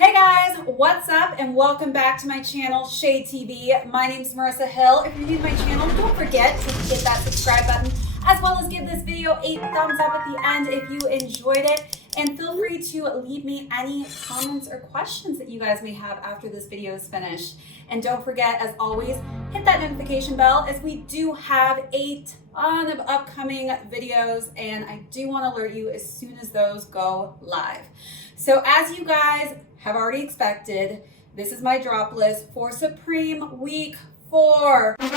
Hey guys, what's up and welcome back to my channel, ShadeTV. My name's Marissa Hill. If you're new to my channel, don't forget to hit that subscribe button as well as give this video a thumbs up at the end if you enjoyed it. And feel free to leave me any comments or questions that you guys may have after this video is finished. And don't forget, as always, hit that notification bell as we do have a ton of upcoming videos and I do want to alert you as soon as those go live. So as you guys have already expected, this is my drop list for Supreme Week 4. If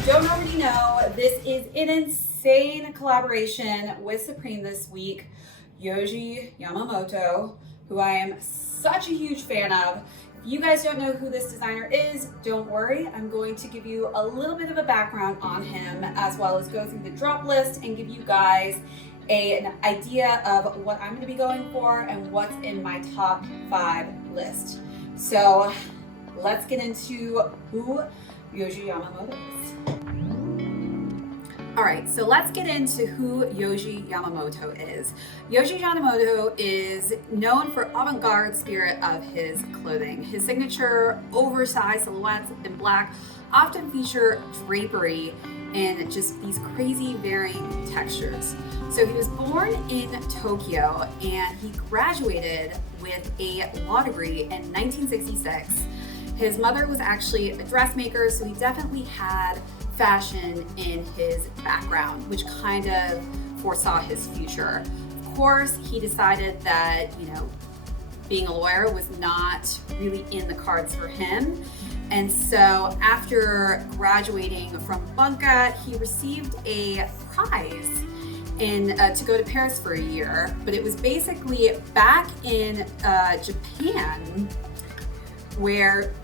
you don't already know, this is an insane collaboration with Supreme this week. Yohji Yamamoto, who I am such a huge fan of. If you guys don't know who this designer is, don't worry. I'm going to give you a little bit of a background on him as well as go through the drop list and give you guys an idea of what I'm going to be going for and what's in my top 5 list. So let's get into who Yohji Yamamoto is. All right, so let's get into who Yohji Yamamoto is. Yohji Yamamoto is known for avant-garde spirit of his clothing. His signature oversized silhouettes in black often feature drapery and just these crazy varying textures. So he was born in Tokyo and he graduated with a law degree in 1966. His mother was actually a dressmaker, so he definitely had fashion in his background, which kind of foresaw his future. Of course, he decided that, being a lawyer was not really in the cards for him. And so after graduating from Bunka, he received a prize to go to Paris for a year, but it was basically back in Japan where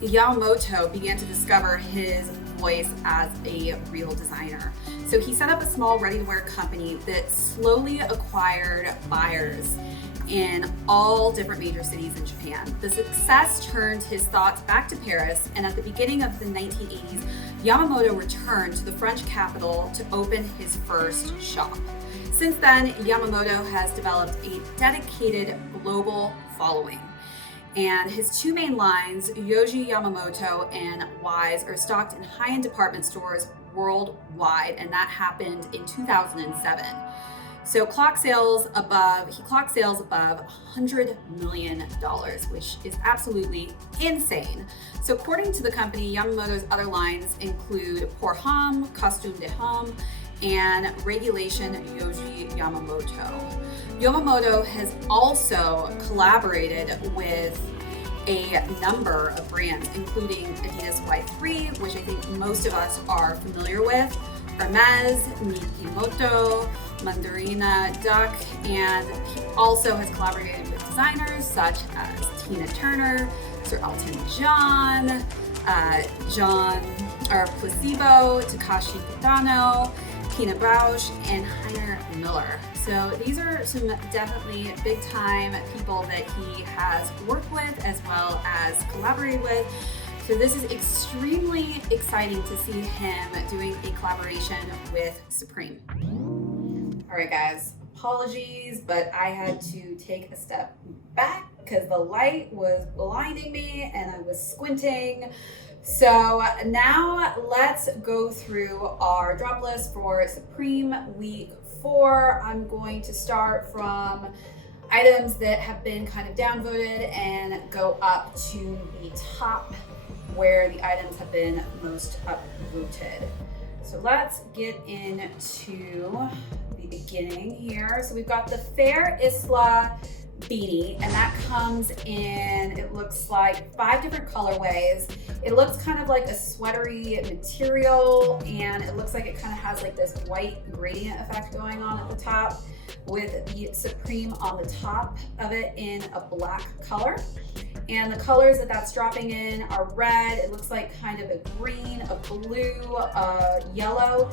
Yamamoto began to discover his voice as a real designer. So he set up a small ready-to-wear company that slowly acquired buyers in all different major cities in Japan. The success turned his thoughts back to Paris, and at the beginning of the 1980s, Yamamoto returned to the French capital to open his first shop. Since then, Yamamoto has developed a dedicated global following. And his 2 main lines, Yohji Yamamoto and Wise, are stocked in high-end department stores worldwide, and that happened in 2007. So he clocked sales above $100 million, which is absolutely insane. So according to the company, Yamamoto's other lines include Pour Homme, Costume de Homme, and Regulation Yohji Yamamoto. Yamamoto has also collaborated with a number of brands, including Adidas Y3, which I think most of us are familiar with, Hermes, Mikimoto, Mandarina Duck, and he also has collaborated with designers such as Tina Turner, Sir Elton John, Placebo, Takashi Kitano, Pina Bausch, and Heiner Miller. So these are some definitely big time people that he has worked with as well as collaborated with. So this is extremely exciting to see him doing a collaboration with Supreme. All right guys, apologies, but I had to take a step back because the light was blinding me and I was squinting. So now let's go through our drop list for Supreme Week 4. I'm going to start from items that have been kind of downvoted and go up to the top where the items have been most upvoted. So let's get into the beginning here. So we've got the Fair Isla beanie, and that comes in, it looks like 5 different colorways. It looks kind of like a sweatery material, and it looks like it kind of has like this white gradient effect going on at the top with the Supreme on the top of it in a black color. And the colors that that's dropping in are red, it looks like kind of a green, a blue, a yellow,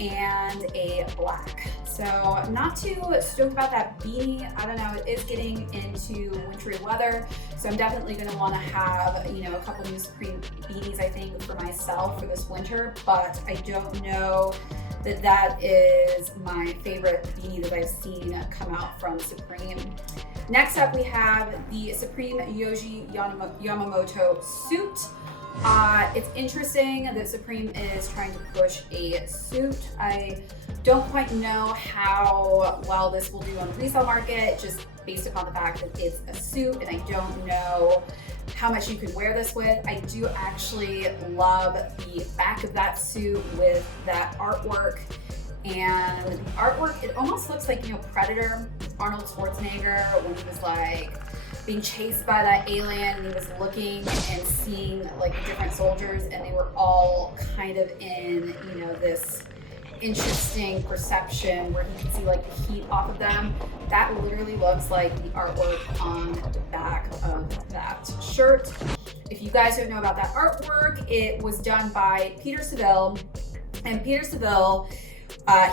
and a black. So not too stoked about that beanie. I don't know, it is getting into wintry weather, so I'm definitely gonna wanna have, you know, a couple new Supreme beanies, I think, for myself for this winter, but I don't know that that is my favorite beanie that I've seen come out from Supreme. Next up, we have the Supreme Yohji Yamamoto suit. It's interesting that Supreme is trying to push a suit. I don't quite know how well this will do on the resale market, just based upon the fact that it's a suit, and I don't know how much you could wear this with. I do actually love the back of that suit with that artwork. And the artwork, it almost looks like, you know, Predator, Arnold Schwarzenegger, when he was like being chased by that alien and he was looking and seeing like the different soldiers, and they were all kind of in, you know, this interesting perception where he could see like the heat off of them. That literally looks like the artwork on the back of that shirt. If you guys don't know about that artwork, it was done by Peter Saville, and Peter Saville,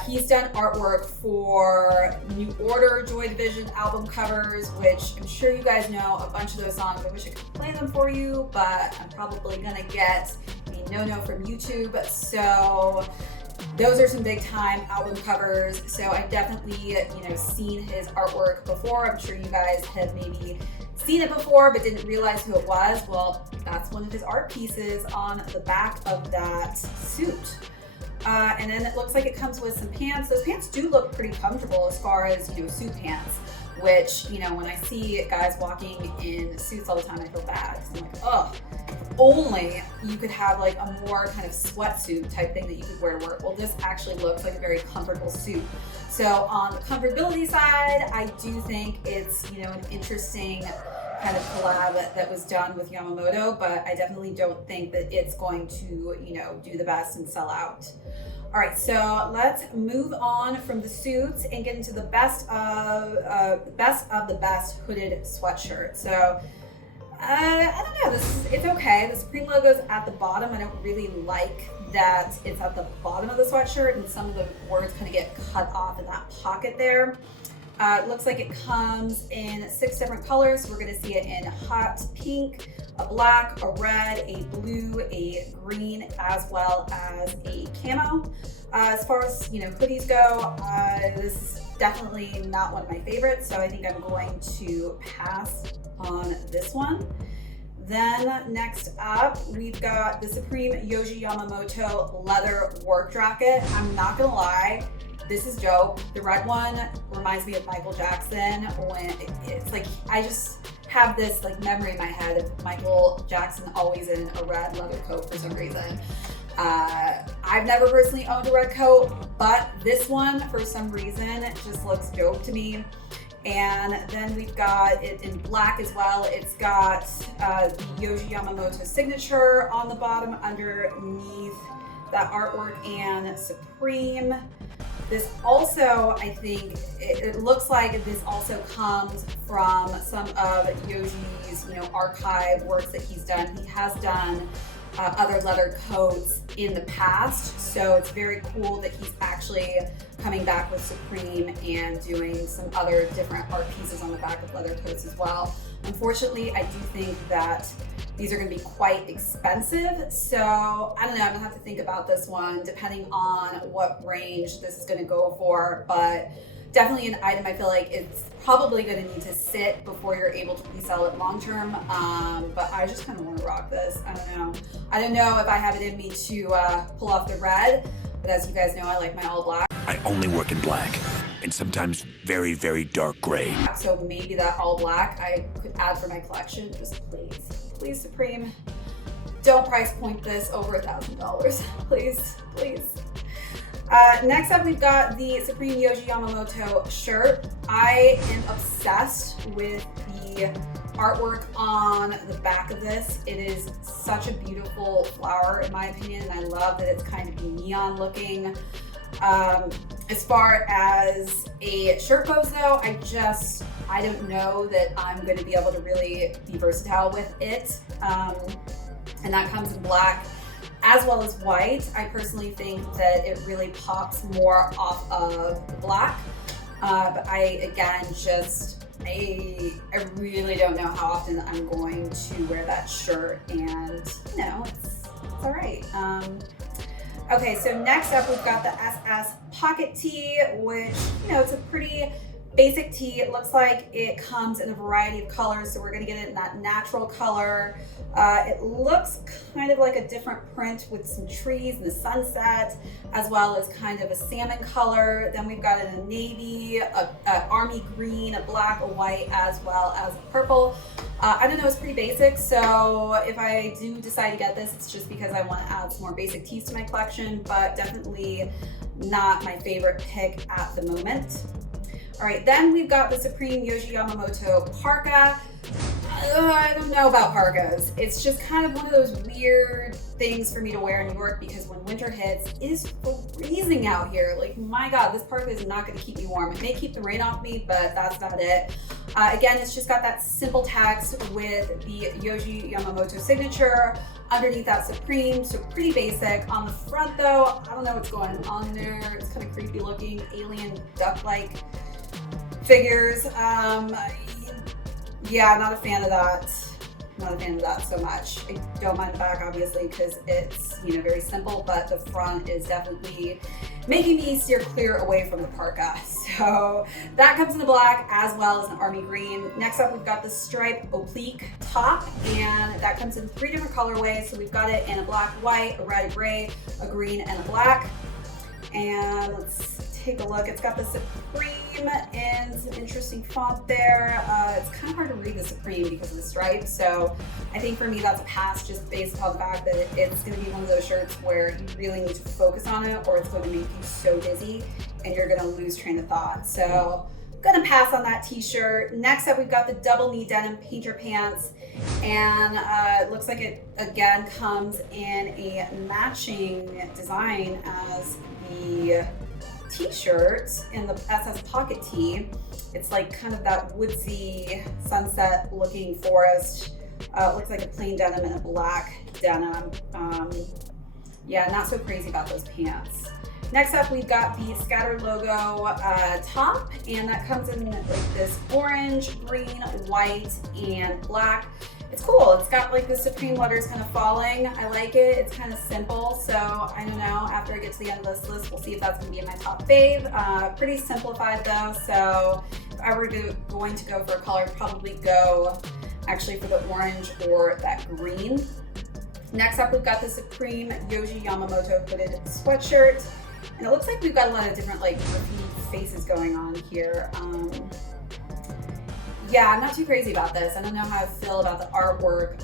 he's done artwork for New Order, Joy Division album covers, which I'm sure you guys know a bunch of those songs. I wish I could play them for you, but I'm probably gonna get a no-no from YouTube. So those are some big time album covers. So I've definitely, you know, seen his artwork before. I'm sure you guys have maybe seen it before but didn't realize who it was. Well, that's one of his art pieces on the back of that suit. And then it looks like it comes with some pants. Those pants do look pretty comfortable as far as, you know, suit pants, which, you know, when I see guys walking in suits all the time, I feel bad. I'm like, oh, only you could have like a more kind of sweatsuit type thing that you could wear to work. Well, this actually looks like a very comfortable suit. So on the comfortability side, I do think it's, you know, an interesting kind of collab that was done with Yamamoto, but I definitely don't think that it's going to, you know, do the best and sell out. All right, so let's move on from the suits and get into the best of the best hooded sweatshirt. So I don't know, it's okay. The Supreme logo's at the bottom. I don't really like that it's at the bottom of the sweatshirt, and some of the words kind of get cut off in that pocket there. It looks like it comes in 6 different colors. So we're gonna see it in hot pink, a black, a red, a blue, a green, as well as a camo. As far as, you know, hoodies go, this is definitely not one of my favorites, so I think I'm going to pass on this one. Then next up, we've got the Supreme Yohji Yamamoto leather work jacket. I'm not gonna lie, this is dope. The red one reminds me of Michael Jackson, when it's like, I just have this like memory in my head of Michael Jackson always in a red leather coat for some reason. I've never personally owned a red coat, but this one for some reason just looks dope to me. And then we've got it in black as well. It's got the Yohji Yamamoto signature on the bottom underneath that artwork and Supreme. This also, I think, it looks like this also comes from some of Yohji's, you know, archive works that he's done. He has done other leather coats in the past, so it's very cool that he's actually coming back with Supreme and doing some other different art pieces on the back of leather coats as well. Unfortunately, I do think that these are going to be quite expensive, so I don't know, I'm gonna have to think about this one depending on what range this is going to go for, but definitely an item I feel like it's probably going to need to sit before you're able to resell it long term, but I just kind of want to rock this. I don't know if I have it in me to pull off the red, but as you guys know, I like my all black. I only work in black, and sometimes very, very dark gray. So maybe that all black I could add for my collection. Just please Supreme, don't price point this over $1,000, please. Next up, we've got the Supreme Yohji Yamamoto shirt. I am obsessed with the artwork on the back of this. It is such a beautiful flower in my opinion, and I love that it's kind of neon looking. As far as a shirt goes though, I don't know that I'm going to be able to really be versatile with it. And that comes in black as well as white. I personally think that it really pops more off of the black. But I really don't know how often I'm going to wear that shirt, and you know, it's all right. Okay, so next up we've got the SS pocket tee, which, you know, it's a pretty basic tee. It looks like it comes in a variety of colors, so we're gonna get it in that natural color. It looks kind of like a different print with some trees and the sunset, as well as kind of a salmon color. Then we've got it in a navy, a army green, a black, a white, as well as a purple. I don't know, it's pretty basic, so if I do decide to get this, it's just because I want to add some more basic tees to my collection, but definitely not my favorite pick at the moment. All right, then we've got the Supreme Yohji Yamamoto parka. I don't know about parkas. It's just kind of one of those weird things for me to wear in New York, because when winter hits, it is freezing out here. Like, my God, this parka is not gonna keep me warm. It may keep the rain off me, but that's not it. Again, it's just got that simple text with the Yohji Yamamoto signature underneath that Supreme, so pretty basic. On the front though, I don't know what's going on there. It's kind of creepy looking, alien duck-like figures. Yeah, not a fan of that. Not a fan of that so much. I don't mind the back, obviously, because it's, you know, very simple, but the front is definitely making me steer clear away from the parka. So that comes in the black as well as an army green. Next up, we've got the stripe oblique top, and that comes in 3 different colorways. So we've got it in a black, white, a red, a gray, a green, and a black. And let's take a look. It's got the Supreme in some interesting font there. It's kind of hard to read the Supreme because of the stripes, so I think for me that's a pass, just based upon the fact that it's going to be one of those shirts where you really need to focus on it, or it's going to make you so dizzy and you're going to lose train of thought. So I'm going to pass on that t-shirt. Next up, we've got the double knee denim painter pants, and it looks like it again comes in a matching design as the t-shirt in the SS pocket tee. It's like kind of that woodsy sunset looking forest. It looks like a plain denim and a black denim. Yeah, not so crazy about those pants. Next up, we've got the Scatter logo top, and that comes in like this orange, green, white, and black. It's cool. It's got like the Supreme letters kind of falling. I like it. It's kind of simple. So I don't know, after I get to the end of this list, we'll see if that's going to be in my top fave. Pretty simplified though. So if I were going to go for a color, I'd probably go actually for the orange or that green. Next up, we've got the Supreme Yohji Yamamoto hooded sweatshirt. And it looks like we've got a lot of different like graffiti faces going on here. Yeah, I'm not too crazy about this. I don't know how I feel about the artwork.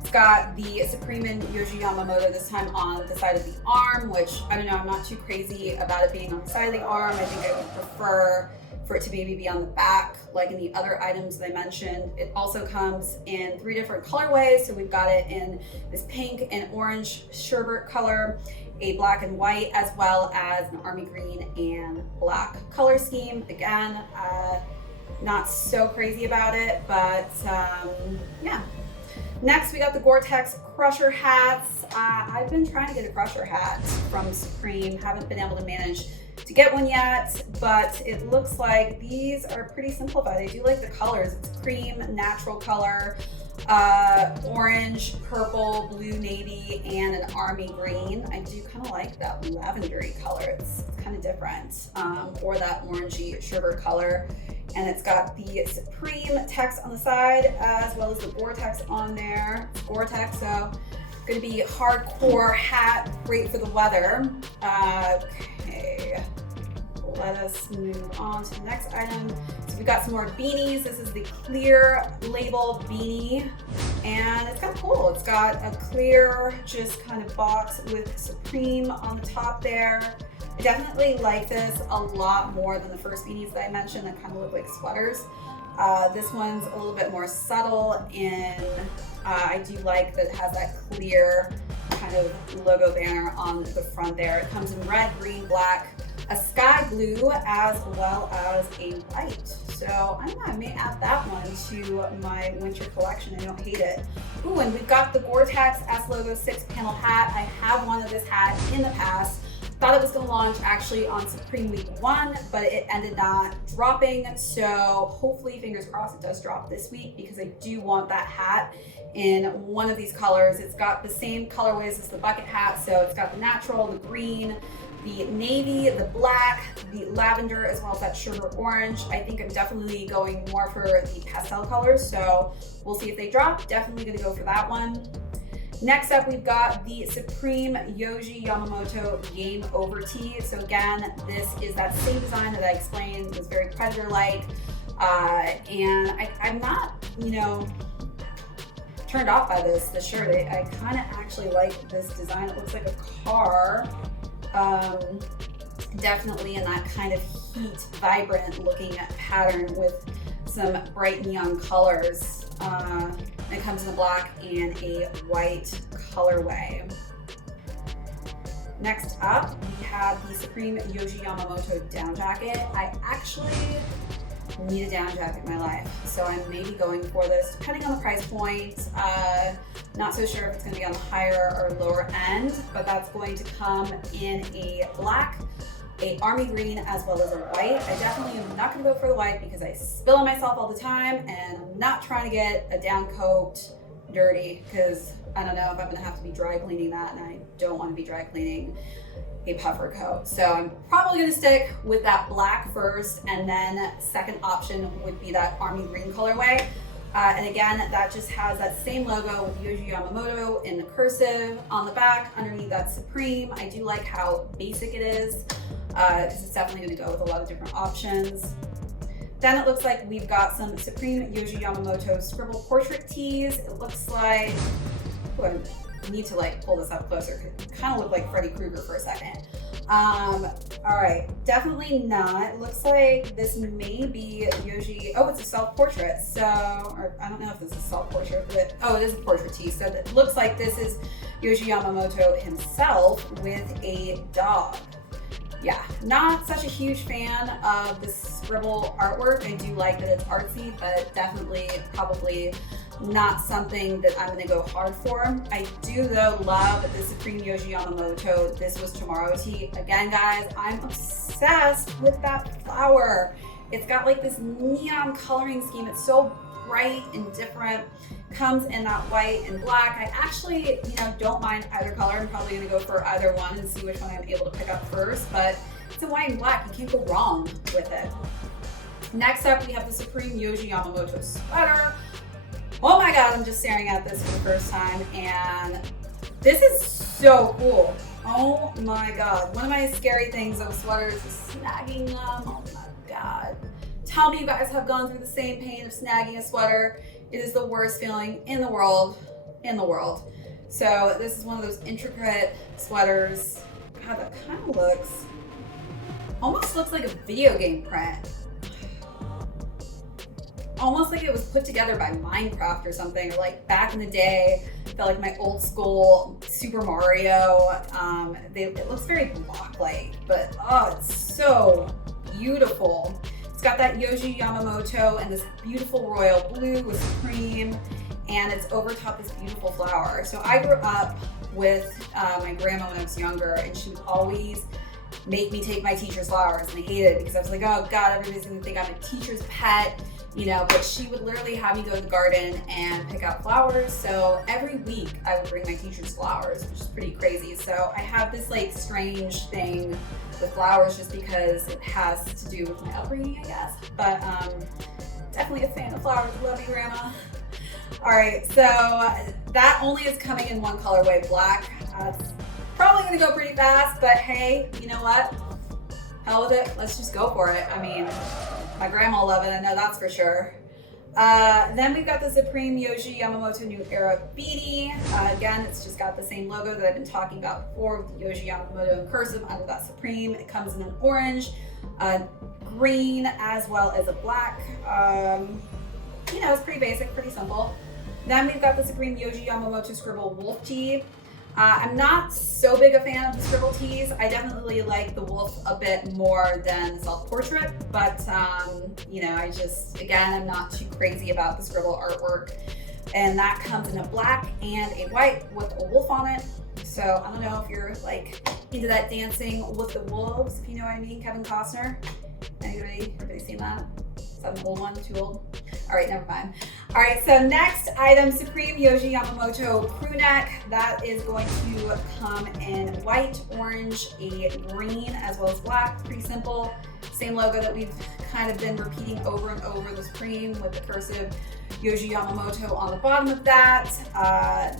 It's got the Supreme and Yohji Yamamoto this time on the side of the arm, which I don't know, I'm not too crazy about it being on the side of the arm. I think I would prefer for it to maybe be on the back, like in the other items that I mentioned. It also comes in 3 different colorways. So we've got it in this pink and orange sherbet color, a black and white, as well as an army green and black color scheme. Again, not so crazy about it, but yeah. Next, we got the Gore-Tex Crusher hats. I've been trying to get a Crusher hat from Supreme, haven't been able to manage to get one yet, but it looks like these are pretty simplified. I do like the colors. It's cream, natural color, orange, purple, blue, navy, and an army green. I do kind of like that lavendery color. It's kind of different, or that orangey sherbet color. And it's got the Supreme text on the side, as well as the Gore-Tex on there. Gore-Tex, so gonna be hardcore hat, great for the weather. Okay, let us move on to the next item. So we got some more beanies. This is the clear label beanie, and it's kind of cool. It's got a clear, just kind of box with Supreme on the top there. I definitely like this a lot more than the first beanies that I mentioned that kind of look like sweaters. This one's a little bit more subtle, and I do like that it has that clear kind of logo banner on the front there. It comes in red, green, black, a sky blue, as well as a white. So I may add that one to my winter collection. I don't hate it. Ooh, and we've got the Gore-Tex S Logo 6-panel hat. I have one of this hat in the past. Thought it was going to launch actually on Supreme Week 1, but it ended not dropping. So hopefully, fingers crossed, it does drop this week, because I do want that hat in one of these colors. It's got the same colorways as the bucket hat. So it's got the natural, the green, the navy, the black, the lavender, as well as that sugar orange. I think I'm definitely going more for the pastel colors. So we'll see if they drop. Definitely going to go for that one. Next up, we've got the Supreme Yohji Yamamoto Game Over Tee. So again, this is that same design that I explained. It was very Predator-like. And I'm not, turned off by this shirt. I kind of actually like this design. It looks like a car. Definitely in that kind of heat, vibrant looking pattern with some bright neon colors. It comes in a black and a white colorway. Next up, we have the Supreme Yohji Yamamoto down jacket. I actually need a down jacket in my life, so I'm maybe going for this, depending on the price point. Not so sure if it's going to be on the higher or lower end, but that's going to come in a black, a army green, as well as a white. I definitely am not going to go for the white because I spill on myself all the time, and I'm not trying to get a down coat dirty, because I don't know if I'm going to have to be dry cleaning that, and I don't want to be dry cleaning a puffer coat. So I'm probably going to stick with that black first, and then second option would be that army green colorway. And again, that just has that same logo with Yohji Yamamoto in the cursive on the back. Underneath that Supreme. I do like how basic it is, because it's definitely going to go with a lot of different options. Then it looks like we've got some Supreme Yohji Yamamoto scribble portrait tees. It looks like, I need to pull this up closer, because it kind of looked like Freddy Krueger for a second. All right, definitely not. It looks like this may be Yohji. Oh, it's a self-portrait. So, or I don't know if this is a self-portrait, but it is a portrait tee. So it looks like this is Yohji Yamamoto himself with a dog. Yeah, not such a huge fan of the scribble artwork. I do like that it's artsy, but definitely probably not something that I'm gonna go hard for. I do though love the Supreme Yohji Yamamoto This Was Tomorrow tee. Again, guys, I'm obsessed with that flower. It's got this neon coloring scheme. It's so bright and different. Comes in that white and black. I actually, don't mind either color. I'm probably gonna go for either one and see which one I'm able to pick up first, but it's in white and black. You can't go wrong with it. Next up, we have the Supreme Yohji Yamamoto sweater. Oh my God, I'm just staring at this for the first time, and this is so cool. Oh my God. One of my scary things of sweaters is snagging them. Oh my God. Tell me you guys have gone through the same pain of snagging a sweater. It is the worst feeling in the world, So this is one of those intricate sweaters. God, that kind of almost looks like a video game print. Almost like it was put together by Minecraft or something, or back in the day, felt like my old school Super Mario. It looks very block-like, but it's so beautiful. It's got that Yohji Yamamoto and this beautiful royal blue with Supreme, and it's over top this beautiful flower. So I grew up with my grandma when I was younger, and she would always make me take my teacher's flowers, and I hated it because I was like, oh God, everybody's gonna think I'm a teacher's pet. But she would literally have me go to the garden and pick out flowers. So every week I would bring my teacher's flowers, which is pretty crazy. So I have this strange thing with flowers just because it has to do with my upbringing, I guess. But definitely a fan of flowers. Love you, Grandma. All right, so that only is coming in one colorway, black. It's probably gonna go pretty fast, but hey, you know what? Hell with it, let's just go for it. I mean, my grandma will love it, I know that's for sure. Then we've got the Supreme Yohji Yamamoto New Era beanie. Again, it's just got the same logo that I've been talking about before with Yohji Yamamoto in cursive under that Supreme. It comes in an orange, green, as well as a black. You know, it's pretty basic, pretty simple. Then we've got the Supreme Yohji Yamamoto Scribble Wolf Tee. I'm not so big a fan of the scribble tees. I definitely like the wolf a bit more than the self-portrait, but you know, again, I'm not too crazy about the scribble artwork. And that comes in a black and a white with a wolf on it. So I don't know if you're like into that dancing with the wolves, if you know what I mean, Kevin Costner. Everybody seen that? Is that an old one, too old? All right, never mind. All right, so next item, Supreme Yohji Yamamoto crew neck. That is going to come in white, orange, a green, as well as black. Pretty simple. Same logo that we've kind of been repeating over and over, the Supreme with the cursive Yohji Yamamoto on the bottom of that.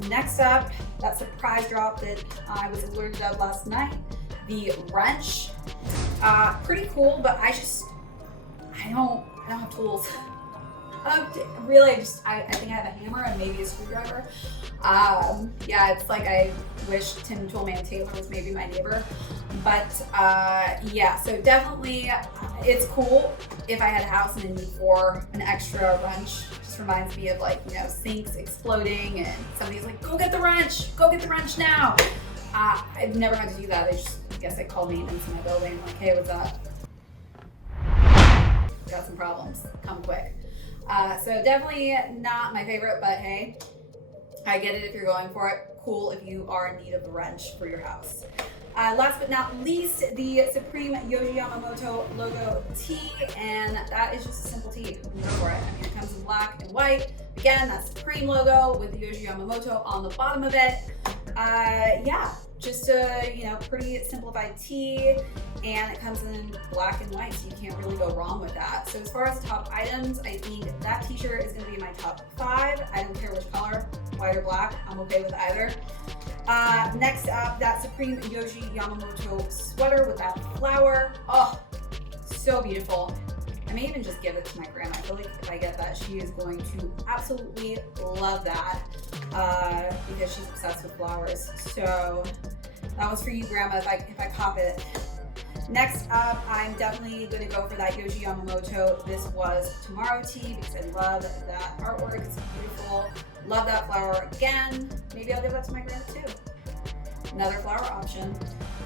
Next up, that surprise drop that I was alerted of last night, the wrench. Pretty cool, but I don't have tools. I think I have a hammer and maybe a screwdriver. Yeah, it's like I wish Tim Toolman Taylor was maybe my neighbor. But yeah, so definitely it's cool if I had a house and a need for an extra wrench. Just reminds me of, like, you know, sinks exploding and somebody's like, go get the wrench now. I've never had to do that. I guess I call maintenance in my building. I'm like, hey, what's up? Got some problems, come quick. So definitely not my favorite, but hey, I get it if you're going for it. Cool if you are in need of a wrench for your house. Last but not least, the Supreme Yohji Yamamoto logo tee, and that is just a simple tee. You can go for it. I mean, it comes in black and white. Again, that's Supreme logo with the Yohji Yamamoto on the bottom of it. Yeah, just a, you know, pretty simplified tee, and it comes in black and white, so you can't really go wrong with that. So as far as top items, I think that t-shirt is going to be my top 5. I don't care which color, white or black, I'm okay with either. Next up, that Supreme Yohji Yamamoto sweater with that flower. Oh, so beautiful. I may even just give it to my grandma. I feel like if I get that, she is going to absolutely love that because she's obsessed with flowers. So that was for you, Grandma, if I cop it. Next up, I'm definitely going to go for that Yohji Yamamoto This Was Tomorrow tee because I love that artwork. It's beautiful. Love that flower again. Maybe I'll give that to my grandma too. Another flower option.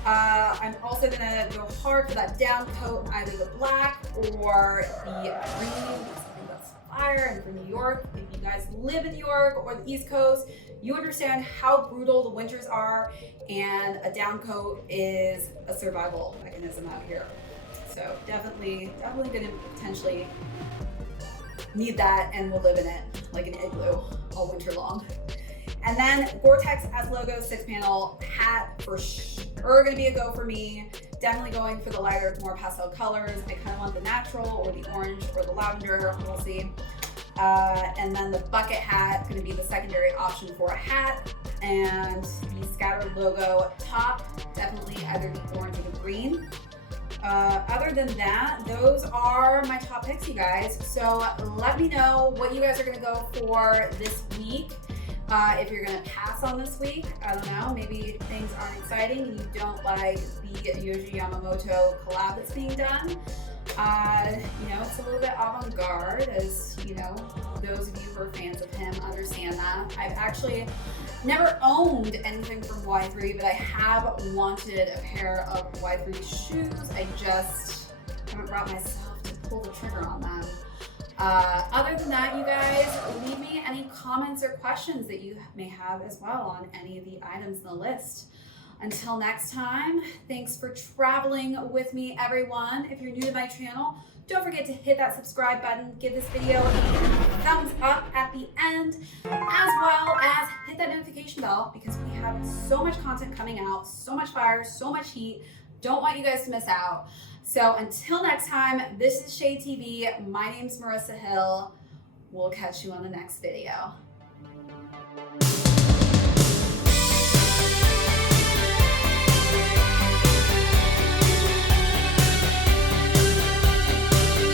I'm also going to go hard for that down coat, either the black or the green. Something that's fire. And for New York, if you guys live in New York or the East Coast, you understand how brutal the winters are, and a down coat is a survival mechanism out here. So definitely going to potentially need that, and we'll live in it like an igloo all winter long. And then Gore-Tex as logo 6-panel hat for sure gonna be a go for me. Definitely going for the lighter, more pastel colors. I kind of want the natural or the orange or the lavender, we'll see. And then the bucket hat, gonna be the secondary option for a hat. And the scattered logo top, definitely either the orange or the green. Other than that, those are my top picks, you guys. So let me know what you guys are gonna go for this week. If you're gonna pass on this week, I don't know, maybe things aren't exciting and you don't like the Yohji Yamamoto collab that's being done. You know, it's a little bit avant-garde, as you know, those of you who are fans of him understand that. I've actually never owned anything from Y3, but I have wanted a pair of Y3 shoes. I just haven't brought myself to pull the trigger on them. Other than that, you guys, leave me any comments or questions that you may have as well on any of the items in the list. Until next time, thanks for traveling with me, everyone. If you're new to my channel, don't forget to hit that subscribe button, give this video a thumbs up at the end, as well as hit that notification bell because we have so much content coming out, so much fire, so much heat. Don't want you guys to miss out. So until next time, this is ShadeTV. My name's Marissa Hill. We'll catch you on the next video.